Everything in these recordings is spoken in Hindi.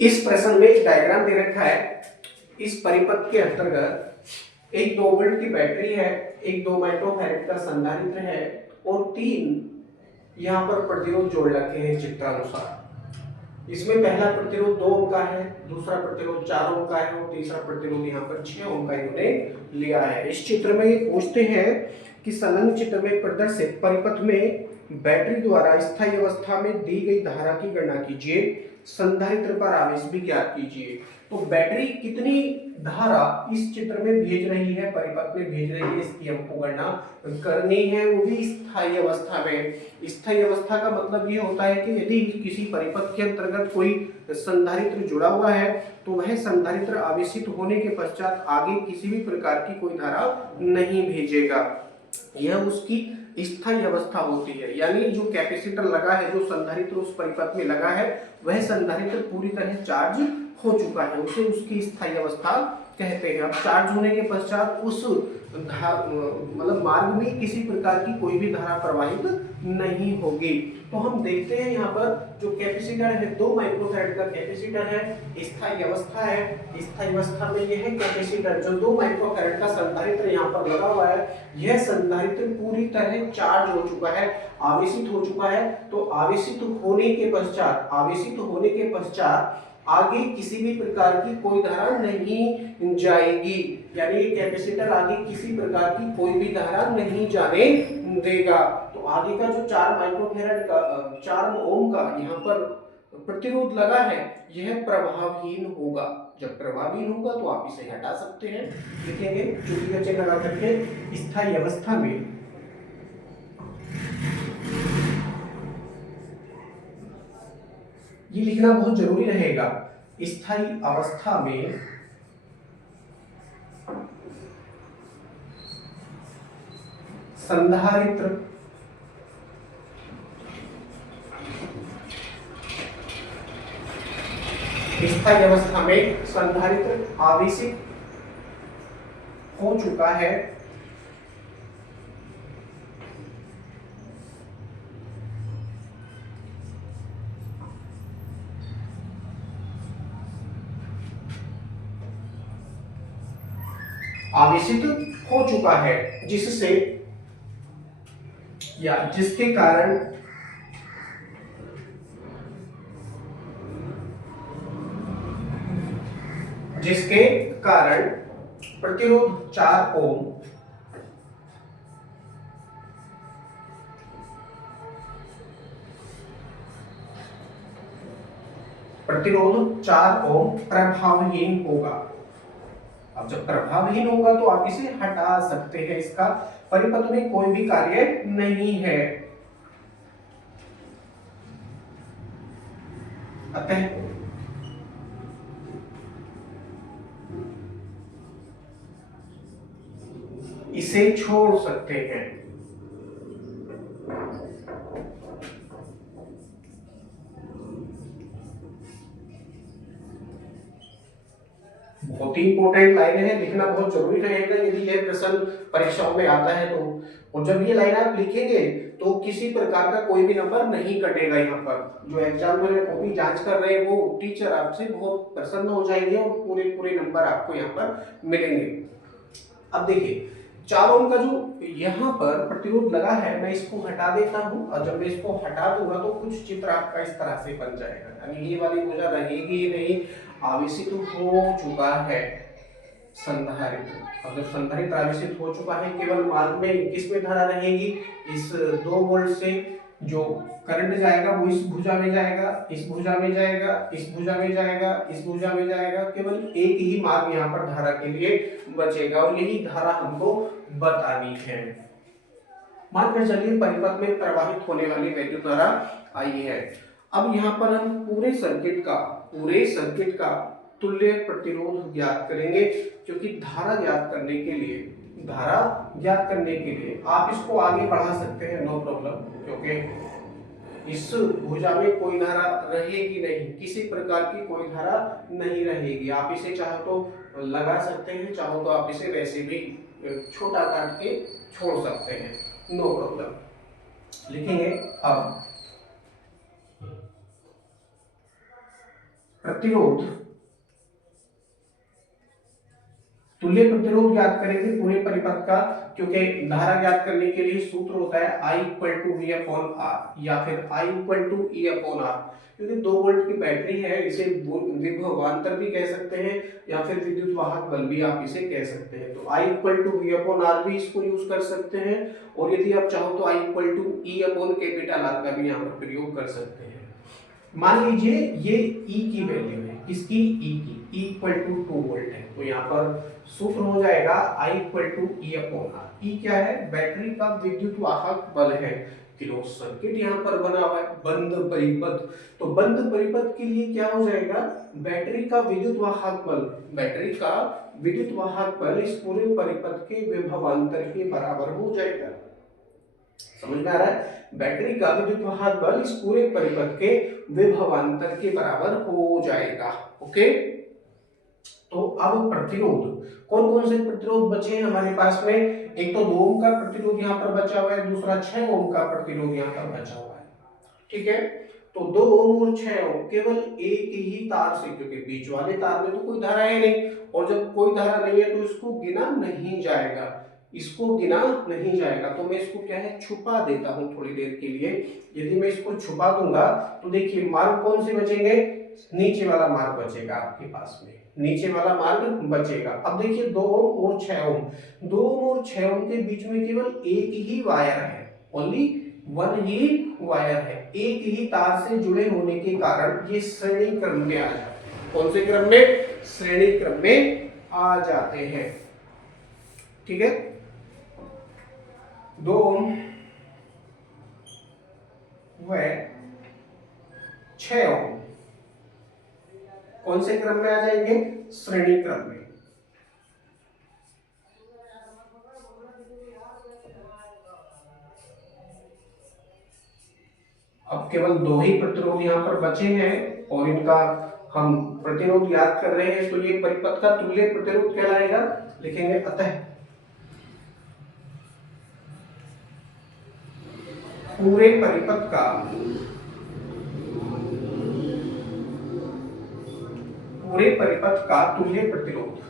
इस प्रश्न में एक डायग्राम दे रखा है। इस परिपथ के अंतर्गत एक 2 वोल्ट की बैटरी है, एक 2 माइक्रोफैराड का संधारित्र है और 3 यहाँ पर प्रतिरोध जोड़ रखे हैं चित्रानुसार। इसमें पहला प्रतिरोध 2 ओम का है, दूसरा प्रतिरोध 4 ओम का है और तीसरा प्रतिरोध यहाँ पर 6 ओम का इन्होंने लिया है। इस चित्र में ये पूछते हैं कि संलग्न चित्र में प्रदर्शित परिपथ में बैटरी द्वारा स्थायी अवस्था में दी गई धारा की गणना कीजिए, संधारित्र पर आवेश भी ज्ञात कीजिए। तो बैटरी कितनी धारा इस चित्र में भेज रही है, परिपथ में भेज रही है, इसकी हमको गणना करनी है, वो भी स्थायी अवस्था में। स्थायी अवस्था का मतलब ये होता है कि यदि किसी परिपथ के अंतर्गत कोई संधारित्र जुड़ा हुआ है तो वह संधारित्र आवेशित होने के पश्चात आगे किसी भी प्रकार की कोई धारा नहीं भेजेगा। यह उसकी स्थायी अवस्था होती है, यानी जो कैपेसिटर लगा है, जो संधारित्र उस परिपथ में लगा है, वह संधारित्र पूरी तरह चार्ज हो चुका है, उसे उसकी स्थायी अवस्था कहते हैं। अब चार्ज होने के पश्चात उस मतलब मार्ग में किसी प्रकार की कोई भी धारा प्रवाहित नहीं होगी। तो हम देखते हैं यहाँ पर जो कैपेसिटर है 2 माइक्रोफैराड का कैपेसिटर है, स्थायी अवस्था है। स्थायी अवस्था में यह कैपेसिटर जो 2 माइक्रोफैराड का संधारित्र यहाँ पर लगा हुआ है, यह संधारित्र पूरी तरह चार्ज हो चुका है, आवेशित हो चुका है। तो आवेशित होने के पश्चात आगे किसी भी प्रकार की कोई धारा नहीं जाएगी, यानी कैपेसिटर आगे किसी प्रकार की कोई भी धारा नहीं जाने देगा। तो आगे का जो 4 माइक्रोफैराड का 4 ओम का यहाँ पर प्रतिरोध लगा है, यह प्रभावहीन होगा। जब प्रभावहीन होगा तो आप इसे हटा सकते हैं, लिखेंगे चुकी का चिन्ह लगा करके स्थायी अवस्था में ये लिखना बहुत जरूरी रहेगा। स्थायी अवस्था में संधारित्र स्थायी अवस्था में संधारित्र आवेशित हो चुका है, आवेशित हो चुका है, जिससे या जिसके कारण प्रतिरोध 4 ओम प्रभावहीन होगा। अब जब प्रभावहीन होगा तो आप इसे हटा सकते हैं, इसका परिपथ में कोई भी कार्य नहीं है। अतः इसे छोड़ सकते हैं। बहुत ही इंपॉर्टेंट लाइन है, लिखना बहुत जरूरी रहेगा यदि यह प्रश्न परीक्षाओं में आता है तो। और जब ये लाइन आप लिखेंगे तो किसी प्रकार का कोई भी नंबर नहीं कटेगा। यहाँ पर जो एग्जाम में कॉपी जांच कर रहे हैं वो टीचर आपसे बहुत प्रसन्न हो जाएंगे और पूरे पूरे नंबर आपको यहाँ पर मिलेंगे। अब देखिए 4 ओम का जो यहाँ पर प्रतिरोध लगा है, मैं इसको हटा देता हूँ और जब मैं इसको हटा दूंगा तो कुछ चित्र आपका इस तरह से बन जाएगा, यानी ये वाली भुजा रहेगी ही नहीं, आवेशित हो चुका है संधारित्र। और जब संधारित्र आवेशित हो चुका है, केवल मार्ग में किसमें धारा रहेगी, इस 2 वोल्ट से जो करंट जाएगा वो इस भुजा में जाएगा, इस भुजा में जाएगा, इस भुजा में जाएगा, इस भुजा में जाएगा। केवल एक ही मार्ग यहाँ पर धारा के लिए बचेगा और यही धारा हमको बतानी है। मानकर चलिए परिपथ में प्रवाहित होने वाली वैद्युत धारा आई है। अब यहाँ पर हम पूरे सर्किट का तुल्य प्रतिरोध ज्ञात करेंगे, क्योंकि धारा ज्ञात करने के लिए आप इसको आगे बढ़ा सकते हैं, नो प्रॉब्लम, क्योंकि इस भुजा में कोई धारा रहेगी नहीं, किसी प्रकार की कोई धारा नहीं रहेगी। आप इसे चाहो तो लगा सकते हैं, चाहो तो आप इसे वैसे भी छोटा काट के छोड़ सकते हैं, नो प्रॉब्लम। लिखेंगे अब प्रतिरोध, तुल्य प्रतिरोध ज्ञात करेंगे पूरे परिपथ का, क्योंकि धारा ज्ञात करने के लिए सूत्र होता है I equal to V upon R या फिर I equal to E upon R. क्योंकि 2 वोल्ट की बैटरी है, इसे विभवांतर भी कह सकते हैं या फिर विद्युत वाहक बल भी आप इसे कह सकते हैं। तो I equal to V upon R भी इसको यूज कर सकते हैं, और यदि आप चाहो तो I equal to E upon capital R का भी यहाँ पर प्रयोग कर सकते हैं। मान लीजिए ये E की वैल्यू है, किसकी? E की, E इक्वल टू 2 वोल्ट है, तो यहाँ पर सूत्र हो जाएगा I equal to E upon R. E क्या है? बैटरी का विद्युत वाहक बल है। क्लोज सर्किट यहाँ पर बना हुआ है, बंद परिपथ। तो बंद परिपथ के लिए क्या हो जाएगा? बैटरी का विद्युत वाहक बल, बैटरी का विद्युत वाहक बल इस पूरे परिपथ के विभवांतर के बराबर हो जाएगा। समझ में आ रहा है? बैटरी का विद्युत वाहक बल इस पूरे परिपथ के विभवांतर के बराबर हो जाएगा। ओके, तो अब प्रतिरोध, कौन कौन से प्रतिरोध बचे हैं हमारे पास में? एक तो 2 ओम का प्रतिरोध यहाँ पर बचा हुआ है, दूसरा 6 ओम का प्रतिरोध यहाँ पर बचा हुआ है। ठीक है, तो 2 ओम और 6 ओम केवल एक ही तार से, क्योंकि बीच वाले तार में तो कोई धारा है नहीं, और जब कोई धारा नहीं है तो इसको गिना नहीं जाएगा, इसको गिना नहीं जाएगा। तो मैं इसको क्या है, छुपा देता हूं थोड़ी देर के लिए। यदि मैं इसको छुपा दूंगा तो देखिए मार्ग कौन से बचेंगे? नीचे वाला मार्ग बचेगा आपके पास में, नीचे वाला मार्ग बचेगा। अब देखिए 2 ओम और 6 ओम, 2 ओम और 6 ओम के बीच में केवल एक ही वायर है, ओनली वन ही वायर है, एक ही तार से जुड़े होने के कारण ये श्रेणी क्रम में आ जाते हैं। कौन से क्रम में? श्रेणी क्रम में आ जाते हैं। ठीक है, 2 ओम व 6 ओम कौन से क्रम में आ जाएंगे? श्रेणी क्रम में। अब केवल 2 ही प्रतिरोध यहाँ पर बचे हैं और इनका हम प्रतिरोध याद कर रहे हैं, तो ये परिपथ का तुल्य प्रतिरोध कहलाएगा। लिखेंगे अतः पूरे परिपथ का तुल्य प्रतिरोध,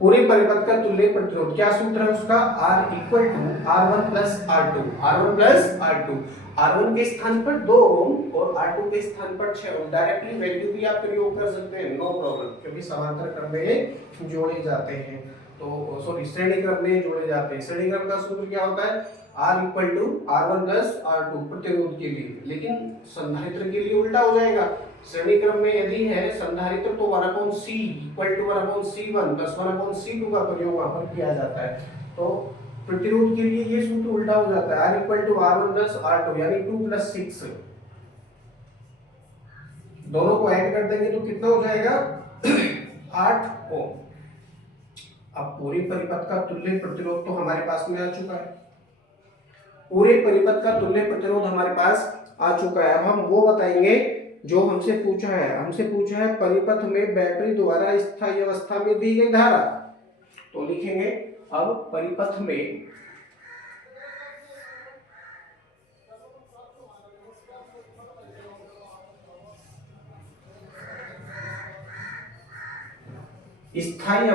पूरे परिपथ का तुल्य प्रतिरोध क्या सूत्र है उसका? R equal to R1 plus R2, R1 plus R2, R1 के स्थान पर 2 ओम और R2 के स्थान पर 6 ओम। डायरेक्टली वैल्यू भी आप प्रयोग कर सकते हैं, नो प्रॉब्लम, क्योंकि समांतर क्रम में जोड़े जाते हैं, तो सॉरी श्रेणी क्रम में जोड़े जाते हैं। श्रेणी क्रम का सूत्र क्या होता है? R equal to R1 plus R2 प्रतिरोध के लिए, लेकिन संधारित्र के लिए उल्टा हो जाएगा। श्रेणी क्रम में यदि है संधारित्र तो 1/c equal to 1/c1 plus 1/c2 का प्रयोग वहां पर किया जाता है। तो प्रतिरोध के लिए ये सूत्र उल्टा हो जाता है, R equal to R1 plus R2 यानी 2 प्लस 6, दोनों को ऐड कर देंगे तो कितना हो जाएगा? 8 ओम। अब पूरे परिपथ का तुल्य प्रतिरोध तो हमारे पास में आ चुका है, पूरे परिपथ का तुल्य प्रतिरोध हमारे पास आ चुका है। अब हम वो बताएंगे जो हमसे पूछा है। हमसे पूछा है परिपथ में बैटरी द्वारा स्थायी अवस्था में दी गई धारा, तो लिखेंगे अब परिपथ में स्थायी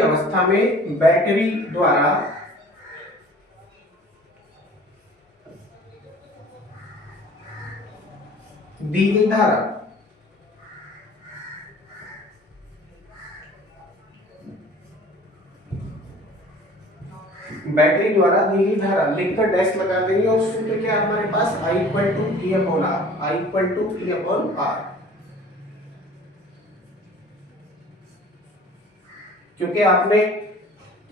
अवस्था में बैटरी द्वारा दी गई धारा, बैटरी द्वारा दी गई धारा लिखकर डैश लगा देंगे, और सूत्र क्या है हमारे पास? I equal to E upon R, I equal to E upon R। क्योंकि आपने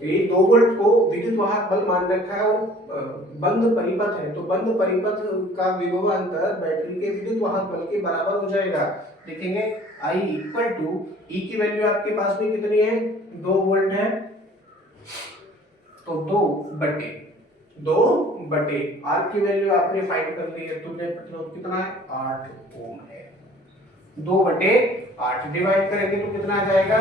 ये 2 वोल्ट को विद्युत वाहक बल मान रखा है और बंद परिपथ है, तो बंद परिपथ का विभवांतर बैटरी के विद्युत वाहक बल के बराबर हो जाएगा। लिखेंगे I इक्वल टू E की वैल्यू आपके पास में कितनी है? 2 वोल्ट है, तो 2 बटे 2 आर की वैल्यू आपने फाइंड कर ली है, तुल्य प्रतिरोध कितना है 8 ओम है। 2/8 डिवाइड करेंगे तो कितना आ जाएगा,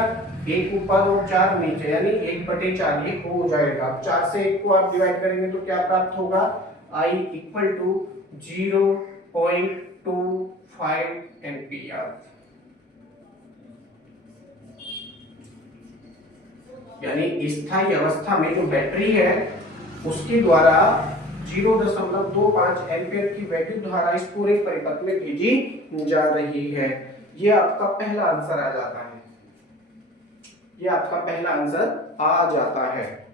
1 ऊपर और 4 नीचे, यानी 1/4 ये हो जाएगा। अब 4 से 1 को आप डिवाइड करेंगे तो क्या प्राप्त होगा, I इक्वल टू 0.25 एम्पियर। यानी स्थायी अवस्था में जो बैटरी है उसके द्वारा 0.25 एम्पियर की वैद्युत धारा इस पूरे परिपथ में भेजी जा रही है। ये आपका पहला आंसर आ जाता है, ये आपका पहला आंसर आ जाता है।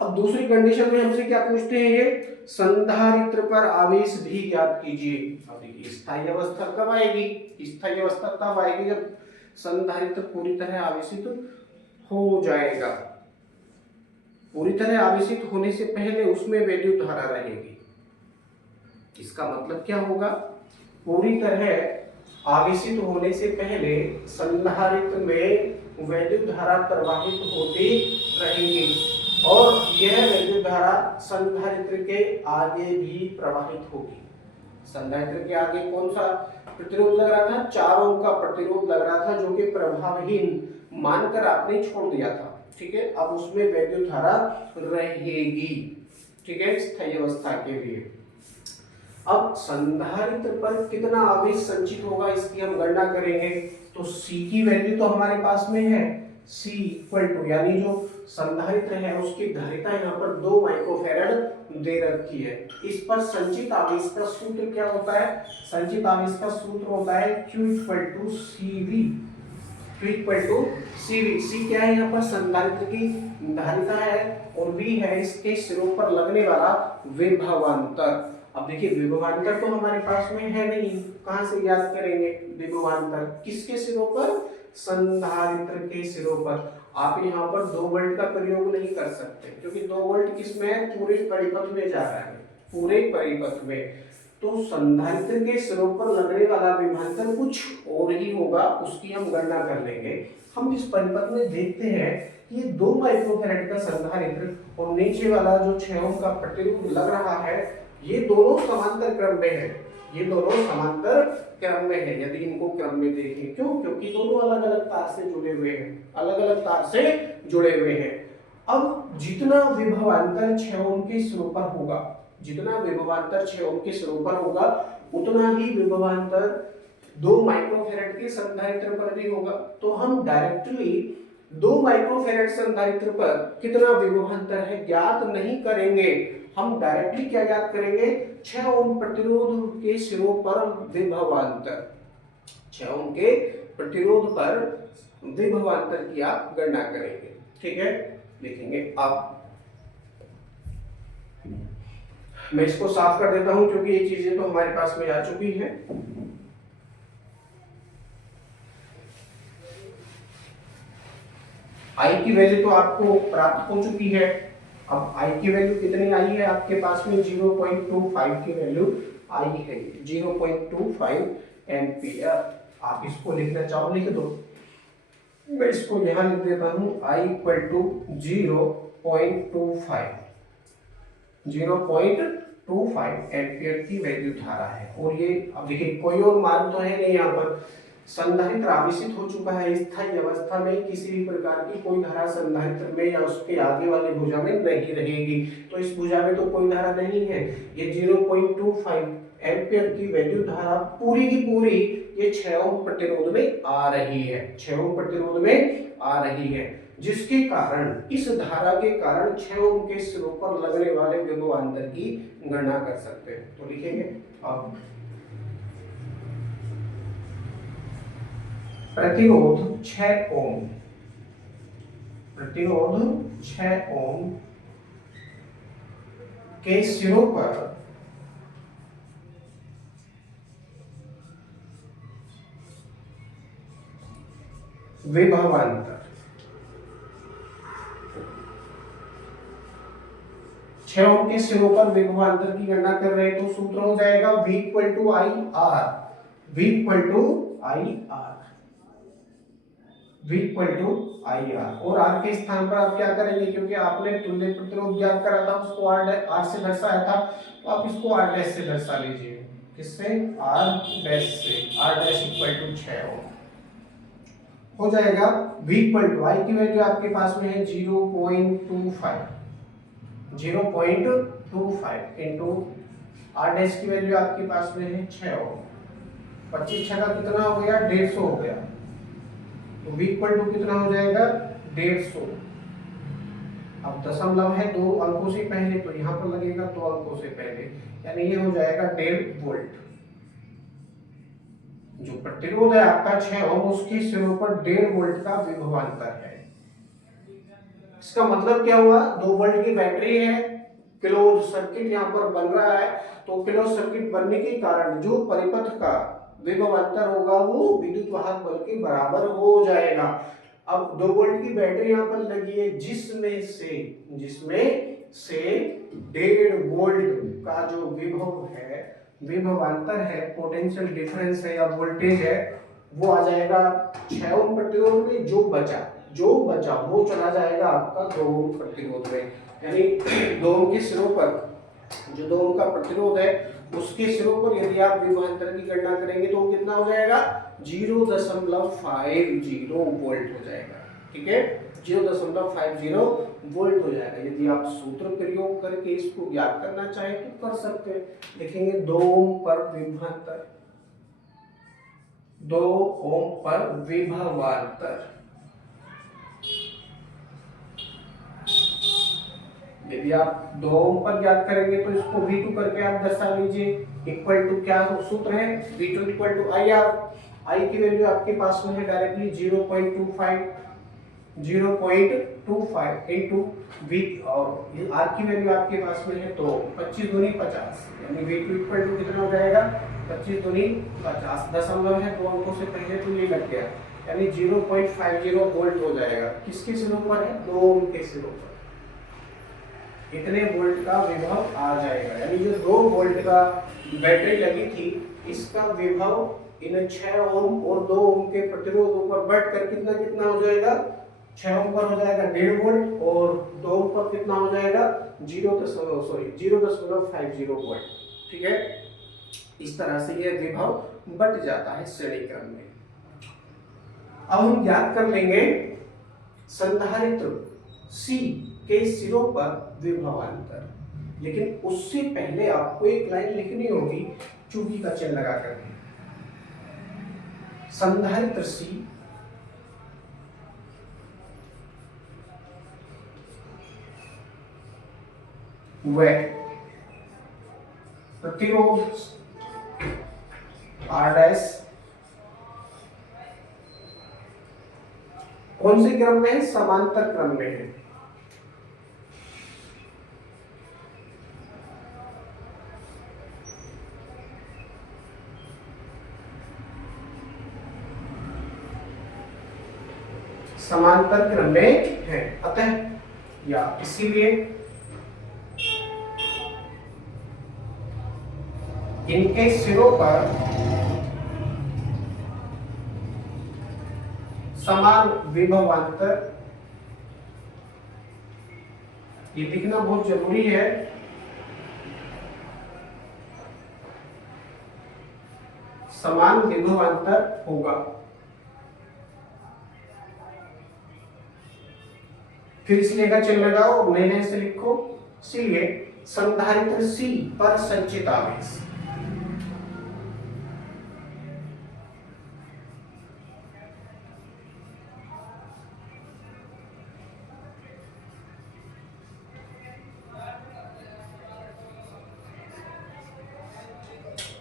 अब दूसरी कंडीशन में हमसे क्या पूछते हैं, ये संधारित्र पर आवेश भी ज्ञात कीजिए। अब देखिए स्थायी अवस्था कब आएगी, स्थायी अवस्था तब आएगी जब संधारित्र पूरी तरह आवेशित हो जाएगा। पूरी तरह आवेशित होने से पहले उसमें वैद्युत धारा रहेगी। इसका मतलब क्या होगा, पूरी तरह आवेशित होने से पहले संधारित्र में वैद्युत धारा प्रवाहित होती रहेगी और यह वैद्युत धारा संधारित्र के आगे भी प्रवाहित होगी। संधारित्र के आगे कौन सा प्रतिरोध लग रहा था, 4 ओम का प्रतिरोध लग रहा था, जो कि प्रभावहीन मानकर आपने छोड़ दिया था। ठीक है, अब उसमें वैद्युत धारा रहेगी। ठीक है, स्थायी अवस्था के लिए। अब संधारित्र पर कितना आवेश संचित होगा इसकी हम गणना करेंगे। तो C की वैल्यू तो हमारे पास में है, C इक्वल टू, यानी जो संधारित्र है उसकी धारिता यहाँ पर 2 माइक्रोफैरड दे रखी है। इस पर संचित आवेश का सूत्र क्या होता है, संचित आवेश का सूत्र होता है Q equal to CV। Q equal to CV। C क्या है यहाँ पर, संधारित्र की धारिता है और V है इसके सिरों पर लगने वाला विभवांतर। अब देखिए विभवांतर तो हमारे पास में है नहीं, कहां से याद करेंगे विभवांतर, किसके सिरों पर, संधारित्र के सिरों पर। आप यहाँ पर 2 वोल्ट का प्रयोग नहीं कर सकते क्योंकि 2 वोल्ट किसमें है, पूरे परिपथ में जा रहा है, पूरे परिपथ में। तो संधारित्र के सिरों पर लगने वाला विभवांतर कुछ और ही होगा, उसकी हम गणना कर लेंगे। हम इस परिपथ में देखते हैं कि 2 माइक्रोफैरड का संधारित्र और नीचे वाला जो 6 ओम का प्रतिरोध लग रहा है, ये दोनों समांतर क्रम में है, ये दोनों समांतर क्रम में है। यदि इनको क्रम में देखें, क्यों, क्योंकि दोनों अलग अलग तार से जुड़े हुए हैं, अलग अलग तार से जुड़े हुए हैं। अब जितना विभवांतर 6 ओम के सिरों पर होगा, जितना विभवांतर 6 ओम के सिरों पर होगा, उतना ही विभवांतर 2 माइक्रोफैरड के संधारित्र पर भी होगा। तो हम डायरेक्टली 2 माइक्रोफैरड संधारित्र पर कितना विभवांतर है ज्ञात नहीं करेंगे, हम डायरेक्टली क्या ज्ञात करेंगे, 6 ओम प्रतिरोध के सिरों पर विभवांतर, 6 ओम के प्रतिरोध पर विभवांतर की आप गणना करेंगे। ठीक है, देखेंगे। अब मैं इसको साफ कर देता हूं क्योंकि ये चीजें तो हमारे पास में आ चुकी हैं। आई की वैल्यू तो आपको प्राप्त हो चुकी है। अब I की वैल्यू कितनी आई है आपके पास में, 0.25 की वैल्यू आई है, 0.25 एम्पियर। आप इसको लिखना चाहो लिख दो, मैं इसको यहां लिख देता हूं, I इक्वल टू 0.25 एम्पियर की वैल्यू धारा है। और ये अब देखिए कोई और मान तो है नहीं, यहाँ पर संधारित्र आवेशित हो चुका है। स्थायी अवस्था में किसी भी प्रकार की कोई धारा संधारित्र में या उसके आगे वाली भुजा में नहीं रहेगी, तो इस भुजा में तो कोई धारा नहीं है। ये 0.25 एम्पियर की वैद्युत धारा पूरी की पूरी ये 6 ओम प्रतिरोध में आ रही है, 6 ओम प्रतिरोध में आ रही है, जिसके कारण इस धारा के कारण 6 ओम के सिरों पर लगने वाले विभवांतर की गणना कर सकते हैं। तो लिखेंगे अब प्रतिरोध 6 ओम, प्रतिरोध 6 ओम के सिरों पर विभवांतर, 6 ओम के सिरों पर विभवांतर की गणना कर रहे हैं तो सूत्र हो जाएगा V equal to I R, V equal to I R. V equal to I R, और आर के स्थान पर आप क्या करेंगे, क्योंकि आपने तुल्य प्रतिरोध ज्ञात करा था, उसको आर से दर्शाया था, तो आप इसको आर डैश से दर्शा लीजिए। किससे? आर डैश से। आर डैश इक्वल टू 6 ओम हो जाएगा। V इक्वल टू आई की वैल्यू आपके पास में है 0.25, 0.25 इंटू आर डैश की वैल्यू आपके पास में है 6 ओम। 25 छका कितना हो गया? 150 हो गया। तो V इक्वल टू कितना हो जाएगा? 150। अब दशमलव है 2 अंकों से पहले, तो यहाँ पर लगेगा 2 अंकों से पहले, यानी ये हो जाएगा 1.5 वोल्ट। जो प्रतिरोध है आपका 6 ओम, उसके सिरों पर 1.5 वोल्ट का विभवांतर है। इसका मतलब क्या हुआ? 2 वोल्ट की बैटरी है, क्लोज सर्किट यहाँ पर बन रहा है, तो क्लोज सर्किट बनने के कारण जो परिपथ का विभवांतर होगा वो विद्युत वाहक बल के बराबर हो जाएगा। अब 2 वोल्ट की बैटरी यहाँ पर लगी है, जिसमें से 1.5 वोल्ट का जो विभव है, विभवांतर है, पोटेंशियल डिफरेंस है या वोल्टेज है, वो आ जाएगा 6 ओम प्रतिरोध में। जो बचा वो चला जाएगा आपका 2 ओम प्रतिरोध में, यानी 2 ओम के सिरों पर, जो 2 ओम का प्रतिरोध है उसके सिरों पर यदि आप विभवांतर की गणना करेंगे तो वो कितना हो जाएगा? 0.50 वोल्ट हो जाएगा। ठीक है, 0.50 वोल्ट हो जाएगा। यदि आप सूत्र प्रयोग करके इसको ज्ञात करना चाहें तो कर सकते हैं। लिखेंगे 2 ओम पर विभवांतर, 2 ओम पर विभवांतर। यदि आप 2 ओम पर ज्ञात करेंगे तो इसको V2 करके आप दर्शा लीजिए। इक्वल टू क्या सूत्र है? V2 equal to I R. I की वैल्यू आपके पास में है डायरेक्टली 0.25 इंटू V, और आर की वैल्यू आपके पास में है तो 25 दूनी 50, यानी V2 इक्वल टू कितना हो जाएगा? 25 दूनी 50, दशमलव है 2 अंकों से पहले तो ये लग गया, यानी 0.50 वोल्ट हो जाएगा। किसके सिरों पर है? 2 ओम के सिरों पर। इतने वोल्ट का विभव आ जाएगा, यानी जो 2 वोल्ट का बैटरी लगी थी, इसका विभव इन 6 ओम और 2 ओम के प्रतिरोधों पर बढ़कर कितना हो जाएगा? 6 ओम पर हो जाएगा 1.5 वोल्ट, और 2 ओम पर कितना हो जाएगा? 0.50 वोल्ट। ठीक है, इस तरह से यह विभव बढ़ जाता है श्रेणी क्रम में। अब हम ज्ञात कर लेंगे संधारित्र C के सिरों पर विभवांतर, लेकिन उससे पहले आपको एक लाइन लिखनी होगी चूंकि का चिन्ह लगा करके। संधारित्र C व प्रतिरोध R डैश कौन से क्रम में है? समांतर क्रम में है। समांतर क्रम में है, अतः या इसीलिए इनके सिरों पर समान विभवांतर, ये लिखना बहुत जरूरी है। समान विभवांतर होगा। फिर इसलिए का चिन्ह लगाओ, नए से लिखो। इसलिए संधारित्र C पर संचित आवेश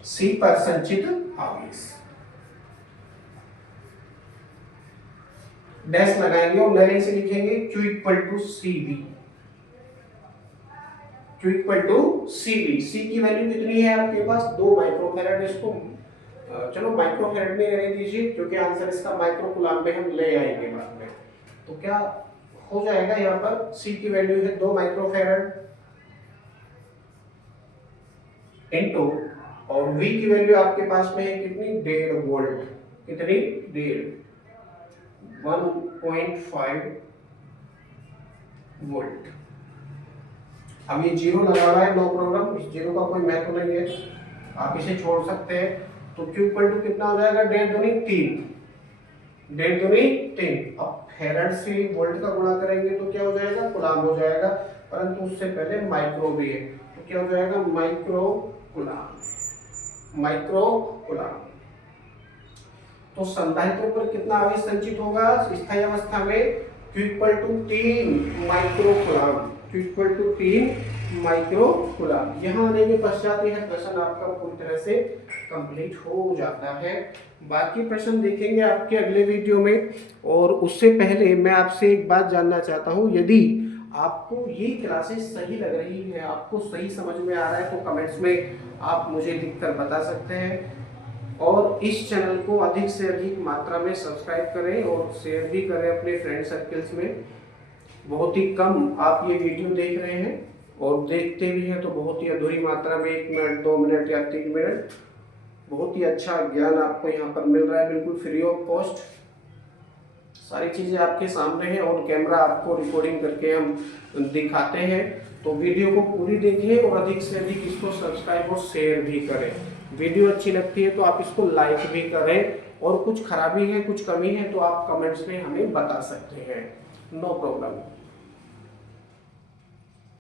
C पर संचित आवेश, डैश लगाएंगे और नए से लिखेंगे Q equal to CV। Q equal to CV। C की वैल्यू कितनी है आपके पास? 2 माइक्रोफैराड। इसको चलो माइक्रोफैराड में रहने दीजिए, क्योंकि आंसर इसका माइक्रोकूलम में हम ले आएंगे बाद में। तो क्या हो जाएगा यहाँ पर? C की वैल्यू है 2 माइक्रोफैराड इनटू, और V की वैल्यू आपके पास में है कितनी? 1.5 वोल्ट। कितनी? 1.5। 1.5 वोल्ट। अब ये जीरो लगा हुआ है, नो प्रॉब्लम, इस जीरो का कोई महत्व नहीं है, आप इसे छोड़ सकते हैं। तो Q इक्वल टू कितना हो जाएगा, 1.5 दूनी 3, 1.5 दूनी 3। अब फेराड से वोल्ट का गुणा करेंगे तो क्या हो जाएगा, कूलाम हो जाएगा, परंतु उससे पहले माइक्रो भी है, तो क्या हो जाएगा, माइक्रो कूलाम, माइक्रो कूलाम। तो संधारित्र पर कितना आवेश संचित होगा स्थायी अवस्था में, Q equal to 3 micro coulomb, Q equal to 3 micro coulomb. यहाँ आने के पश्चात यह प्रश्न आपका पूरी तरह से कंप्लीट हो जाता है। बाकी प्रश्न देखेंगे आपके अगले वीडियो में। और उससे पहले मैं आपसे एक बात जानना चाहता हूँ, यदि आपको ये क्लासेस सही लग रही है, आपको सही समझ में आ रहा है, तो कमेंट्स में आप मुझे लिखकर बता सकते हैं। और इस चैनल को अधिक से अधिक मात्रा में सब्सक्राइब करें और शेयर भी करें अपने फ्रेंड सर्कल्स में। बहुत ही कम आप ये वीडियो देख रहे हैं, और देखते भी हैं तो बहुत ही अधूरी मात्रा में, 1 मिनट 2 मिनट या 3 मिनट। बहुत ही अच्छा ज्ञान आपको यहाँ पर मिल रहा है, बिल्कुल फ्री ऑफ कॉस्ट। सारी चीज़ें आपके सामने हैं और कैमरा आपको रिकॉर्डिंग करके हम दिखाते हैं। तो वीडियो को पूरी देखिए और अधिक से अधिक इसको सब्सक्राइब और शेयर भी करें। वीडियो अच्छी लगती है तो आप इसको लाइक भी करें, और कुछ खराबी है, कुछ कमी है तो आप कमेंट्स में हमें बता सकते हैं, नो प्रॉब्लम।